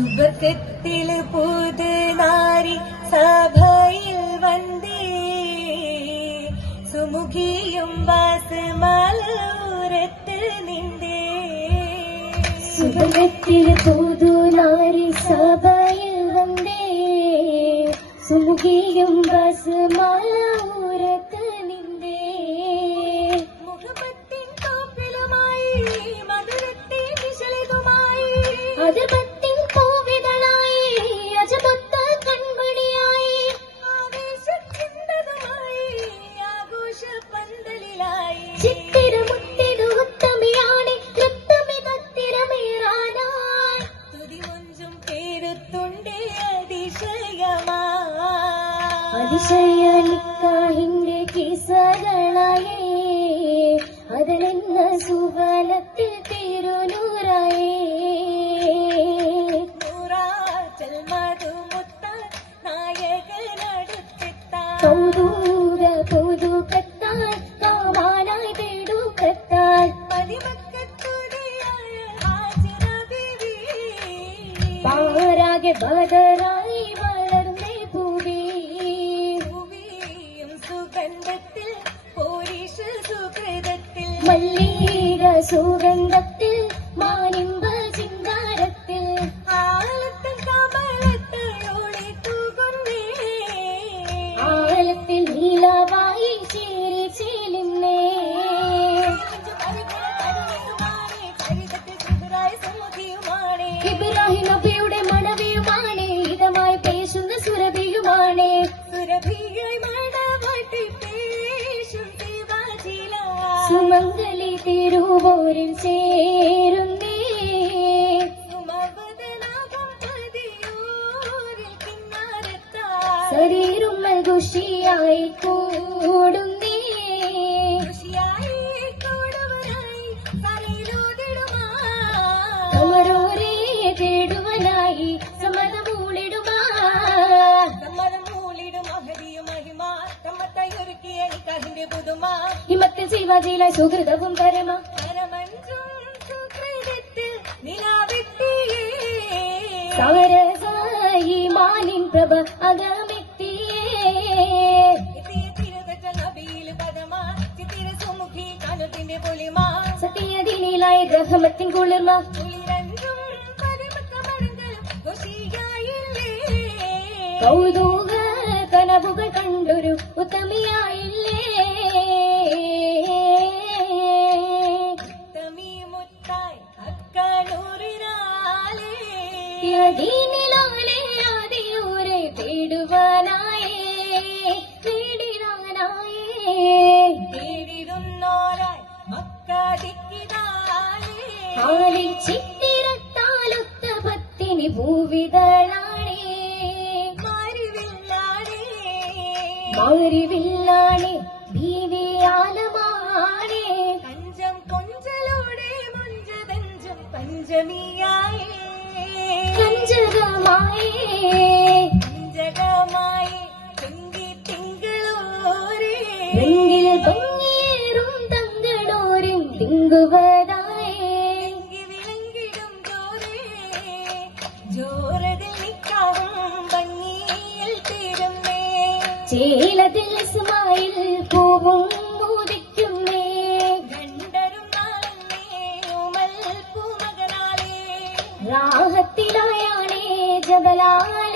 സുബർക്കത്തിൽ പുതു നാരി സഭയിൽ വന്നേ സുമുഖിയും വാസമലൂരത്ത് നിന്നേ സുബർക്കത്തിൽ പുതു നാരി സഭയിൽ വന്നേ സുമുഖിയും വാസമലൂരത്ത് നിന്നേ മുഖപത്തിൻ തോപ്പിലുമായി മധുരത്തെ വിശലിതുമായി അത് അതിശയ നിക്കാഹിന്റെ കിസ്സകളായേ അതിലെന്ന സുവനത്തിൽ തിരുനൂറായേ കൗതുക കൗതുകത്താൽ കാമാനായി തേടുകത്താൽ പാരാകെ ബദറായി വളർന്നേ ഭൂമി സുഗന്ധത്തിൽ പോരീഷ സുഹൃതത്തിൽ മല്ലിക സുഗന്ധത്തിൽ മാനിമ്പ ചിങ്കാരത്തിൽ ആലത്തിൽ കമലത്തോളി തൂകുന്നേ ആലത്തിൽ നീലവായി ചേരി ചേലിന്നേ ഇബ്രാഹിം നബിയുടെ മണവിയുമാണ് ഇതമായി പേശുന്ന സുരഭിയുമാണ് സുരഭിയായി മണവാട്ടി പേശും ശിവാജില സുമംഗലി തിരുവോരിൽ ചേരുന്നേ സുമവദനാകം പതിയൂരിൽ കിന്നാരത്താ ശരീരുമ്മൽ ഖുഷിയായി കൂടുന്നേ ഖുഷിയായി കൂടുവനായി സലയിലൂതിടുമാ കമറോരേ തേടുവനായി സമ്മതമൂളിടുമാ സമ്മതമൂളിടും അഹരിയും മഹിമ തമ്മത്തയൊരുക്കിയ നിക്കാഹിന്റെ പുതുമ ഹിമത്തിൽ ശിവാജിയിലായി സുഹൃതവും പരമ പരമഞ്ചും സുഹൃതത്തിൽ നിലാവെത്തിയേ സാരസായി മാനിൻ പ്രഭ അകമെത്തിയേ സത്യദിനിലായ ഗ്രഹമത്തിൻ കുളിർമ കൗതുക കനവുകൾ കണ്ടൊരു ഉത്തമിയായില്ലേ ദീനിലാലെ ആദിയൂരെ തേടുവാനായേ തേടിനാനായേ ആലിൽ ചിത്തിരത്താലൊത്ത ഭക്തിനി ഭൂവിതളാണേ മാരിവില്ലാണേ ബീവിയാലമാണേ കഞ്ചം കൊഞ്ചലോടെ മുഞ്ചതഞ്ചം പഞ്ചമിയായേ കഞ്ചകമായേ കഞ്ചകമായി തിങ്കി തിങ്കളോരേ രംഗിൽ ഭംഗിയേറും തങ്ങളോരും തിങ്കുവതായേ വിളങ്കിടും ജോരേ ജോരതിൽ നിക്കാവും ഭംഗിയിൽ തീരുന്നേ ചേലതിൽ ഇസ്മായിൽ പൂവും മോദിക്കുന്നേ ഗണ്ടരും നാളന്നേ ഉമൽ പൂമകനാലേ രാഹത്തിലായാണേ ജബലായ